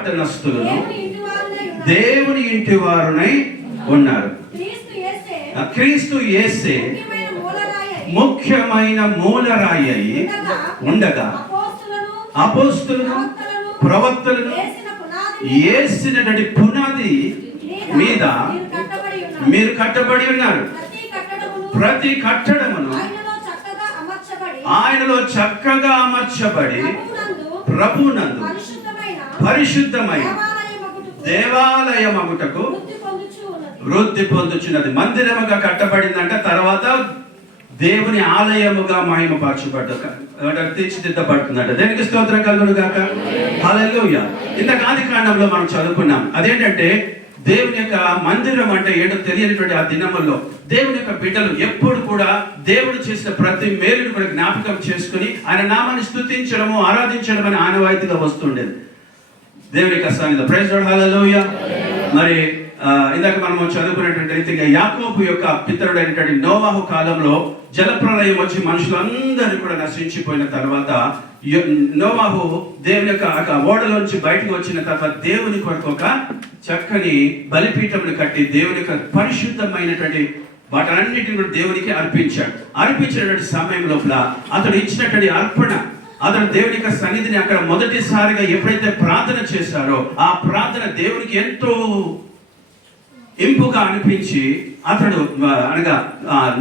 పట్టణస్థులను దేవుని ఇంటి వారునై ఉన్నారు. క్రీస్తు యేసే ముఖ్యమైన మూలరాయి అయి ఉండగా అపోస్తలును ప్రవక్తలను యేసినటువంటి పునాది మీద మీరు కట్టబడి ఉన్నారు. ప్రతి కట్టడమును ఆయనలో చక్కగా అమర్చబడి ప్రభునందు పరిశుద్ధమైన దేవాలయమగుటకు వృద్ధి పొందుచున్నది. మందిరముగా కట్టబడిందంట, తర్వాత దేవుని ఆలయముగా తీర్చిదిద్దబడుతుందంట. దేనికి స్తోత్రం కలుగును గాక. హల్లెలూయా. ఇంతకు ఆది కాండంలో మనం చదువుకున్నాం. అదేంటంటే దేవుని యొక్క మందిరం అంటే ఏంటో తెలియనటువంటి ఆ దినముల్లో దేవుని యొక్క బిడ్డలు ఎప్పుడు కూడా దేవుడు చేసిన ప్రతి మేలును కూడా జ్ఞాపకం చేసుకుని ఆయన నామాన్ని స్తుతించడము, ఆరాధించడం అని ఆనవాయితీగా వస్తుండేది దేవుని యొక్క సన్నిధిలో. Praise Lord. హల్లెలూయా. మరి ఇందాక మనం చదువుకున్నటువంటి రీతిగా యాకోబు యొక్క పితరుడైనటువంటి నోవాహు కాలంలో జలప్రలయం వచ్చి మనుషులందరూ కూడా నశించిపోయిన తర్వాత నోవాహు దేవుని యొక్క ఓడలోంచి బయటకు వచ్చిన తర్వాత దేవుని కొరకు ఒక చక్కని బలిపీఠమును కట్టి దేవుని యొక్క పరిశుద్ధమైనటువంటి వాటన్నిటిని కూడా దేవునికి అర్పించాడు. అర్పించినటువంటి సమయం లోపల అతడు ఇచ్చినటువంటి అర్పణ, అతను దేవుని యొక్క సన్నిధిని అక్కడ మొదటిసారిగా ఎప్పుడైతే ప్రార్థన చేశారో ఆ ప్రార్థన దేవునికి ఎంతో ఇంపుగా అనిపించి అతడు అనగా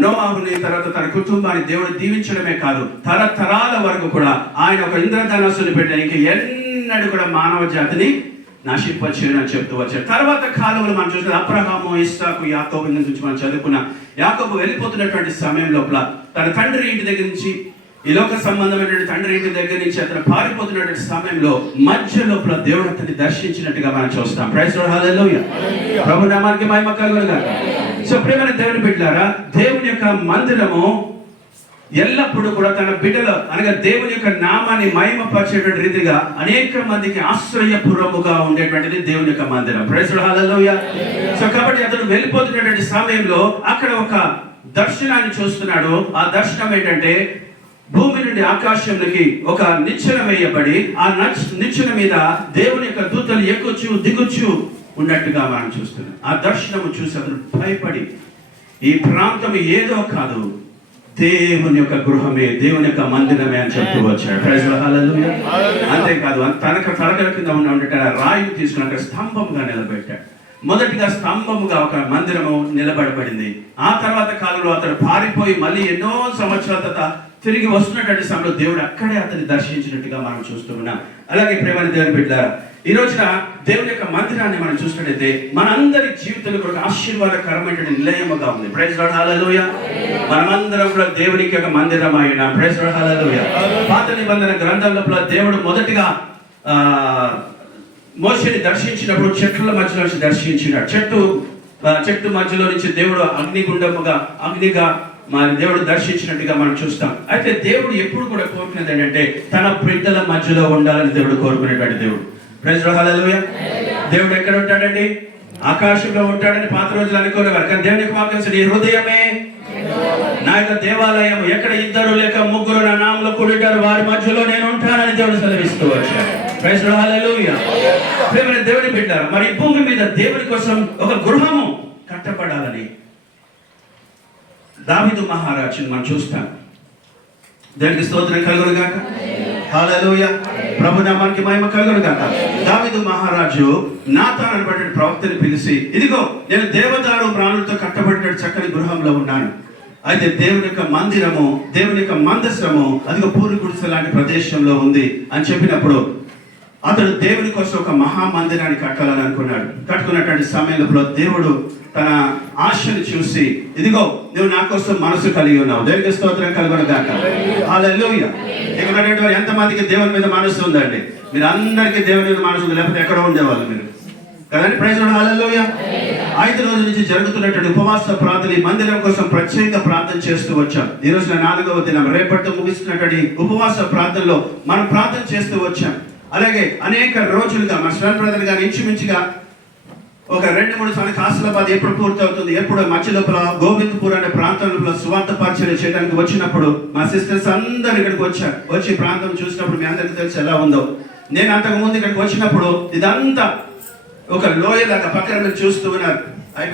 నోవాహుని తర్వాత తన కుటుంబాన్ని దేవుడు దీవించడమే కాదు, తరతరాల వరకు కూడా ఆయన ఒక ఇంద్రధనస్సుని పెట్టడానికి ఎన్నడూ కూడా మానవ జాతిని నశింపచేయని చెప్తూ వచ్చారు. తర్వాత కాలంలో మనం చూసిన అబ్రహాము, ఇస్సాకు, యాకోబు నుంచి మనం చదువుకున్న యాకోబు వెళ్ళిపోతున్నటువంటి సమయం లోపల తన తండ్రి ఇంటి దగ్గర నుంచి ఈ లోక సంబంధమైన తండ్రి ఇంటి దగ్గర నుంచి అతను పారిపోతున్నటువంటి సమయంలో మధ్య లోపల దేవుడు అతన్ని దర్శించినట్టుగా మనం చూస్తాం. Praise Lord. హల్లెలూయా. ప్రభు నామానికి మహిమ కలుగును గాక. సో ప్రియమైన దేవుని బిడ్డలారా, దేవుని యొక్క మందిరము ఎల్లప్పుడూ కూడా తన బిడ్డలు అనగా దేవుని యొక్క నామాన్ని మహిమపరిచేటువంటి రీతిగా అనేక మందికి ఆశ్రయపురముగా ఉండేటువంటిది దేవుని యొక్క మందిరం. Praise Lord. హల్లెలూయా. సో కాబట్టి అతను వెళ్ళిపోతున్నటువంటి సమయంలో అక్కడ ఒక దర్శనాన్ని చూస్తున్నాడు. ఆ దర్శనం ఏంటంటే భూమి నుండి ఆకాశంలోకి ఒక నిచ్చెన వేయబడి ఆ నిచ్చెన మీద దేవుని యొక్క దూతలు ఎక్కుచు దిగుచు ఉన్నట్టుగా మనం చూస్తున్నాం. ఆ దర్శనము చూసి అతను భయపడి ఈ ప్రాంతం ఏదో కాదు, దేవుని యొక్క గృహమే, దేవుని యొక్క మందిరమే అని చెప్తూ వచ్చాడు. Praise Lord. హల్లెలూయా. అంతేకాదు తనకు తలగల కింద ఉన్న రాయిని తీసుకుని అక్కడ స్తంభంగా నిలబెట్టాడు. మొదటిగా స్తంభముగా ఒక మందిరము నిలబడబడింది. ఆ తర్వాత కాలంలో అతను పారిపోయి మళ్ళీ ఎన్నో సంవత్సరాల తర్వాత తిరిగి వస్తున్నటువంటి సమయంలో దేవుడు అక్కడే అతన్ని దర్శించినట్టుగా మనం చూస్తూ ఉన్నాం. అలాగే ప్రేమని దేవుని బిడ్డలారా, ఈ రోజున దేవుని యొక్క మందిరాన్ని మనం చూసినట్లయితే మనందరి జీవితంలో కూడా ఆశీర్వాదకరమైనటువంటి నిలయముగా ఉంది. Praise Lord. హల్లెలూయా. మనమందరం కూడా దేవునికి యొక్క మందిరం అయినా. Praise Lord. హల్లెలూయా. పాత నిబంధన గ్రంథంలో దేవుడు మొదటిగా మోషేని దర్శించినప్పుడు చెట్ల మధ్యలో నుంచి దర్శించినాడు. చెట్టు మధ్యలో నుంచి దేవుడు అగ్నిగా మరి దేవుడు దర్శించినట్టుగా మనం చూస్తాం. అయితే దేవుడు ఎప్పుడు కూడా కోరుకునేది ఏంటంటే తన బిడ్డల మధ్యలో ఉండాలని దేవుడు కోరుకునేటువంటి దేవుడు. Praise Lord. హల్లెలూయా. దేవుడు ఎక్కడ ఉంటాడండి? ఆకాశంలో ఉంటాడని పాత రోజులు అనుకునేవారు. కానీ దేవుని యొక్క వాక్యం ఈ హృదయమే నా యొక్క దేవాలయం, ఎక్కడ ఇద్దరు లేక ముగ్గురు నా నామములో కూడుంటారు వారి మధ్యలో నేను ఉంటానని దేవుడు సెలవిస్తూ వచ్చాడు. Praise Lord. హల్లెలూయా. ప్రియమైన దేవుని బిడ్డలారా, మరి భూమి మీద దేవుని కోసం ఒక గృహము కట్టబడాలని దావీదు మహారాజుని మనం చూస్తాం. దేవునికి స్తోత్రం కలుగును గాక. హల్లెలూయా. ప్రభు నామానికి మహిమ కలుగును గాక. దావీదు మహారాజు నాతాను అనేటువంటి ప్రవక్తని పిలిచి, ఇదిగో నేను దేవదారు ప్రాణులతో కట్టబడిన చక్కని గృహంలో ఉన్నాను. అయితే దేవుని యొక్క మందిరము, దేవుని యొక్క మందసము అదిగో పూరి గుడిసె లాంటి ప్రదేశంలో ఉంది అని చెప్పినప్పుడు అతడు దేవుని కోసం ఒక మహామందిరాన్ని కట్టాలని అనుకున్నాడు. కట్టుకున్నటువంటి సమయంలో దేవుడు తన ఆశను చూసి, ఇదిగో నువ్వు నా కోసం మనసు కలిగి ఉన్నావు. దేవునికి స్తోత్రం కలుగును గాక. హల్లెలూయా. ఇక్కడ ఉన్నటువంటి ఎంతమందికి దేవుని మీద మనసు ఉందండి? మీరు అందరికీ దేవుని మీద మనసు ఉంది, లేకపోతే ఎక్కడో ఉండేవాళ్ళు మీరు కదండి. Praise Lord. హల్లెలూయా. 5 రోజుల నుంచి జరుగుతున్నటువంటి ఉపవాస ప్రార్థన, ఈ మందిరం కోసం ప్రత్యేక ప్రార్థన చేస్తూ వచ్చాం. ఈ రోజున 4వ దినం, రేపటితో ముగిస్తున్నటువంటి ఉపవాస ప్రార్థనలో మనం ప్రార్థన చేస్తూ వచ్చాం. అలాగే అనేక రోజులుగా మన శ్రవణ్ బ్రదర్ గారు ఇంచుమించుగా ఒక 2-3 సార్లు కాసిలాబాద్ ఎప్పుడు పూర్తవుతుంది, ఎప్పుడు మధ్య లోపల గోవిందపూర్ అనే ప్రాంతంలో స్వార్థ పరిచర్య చేయడానికి వచ్చినప్పుడు మా సిస్టర్స్ అందరూ ఇక్కడికి వచ్చారు. వచ్చి ప్రాంతం చూసినప్పుడు మీ అందరికీ తెలిసి ఎలా ఉందో నేను అంతకు ముందు ఇక్కడికి వచ్చినప్పుడు ఇదంతా ఒక లోయలాగా పక్కన మీరు చూస్తూ ఉన్నారు.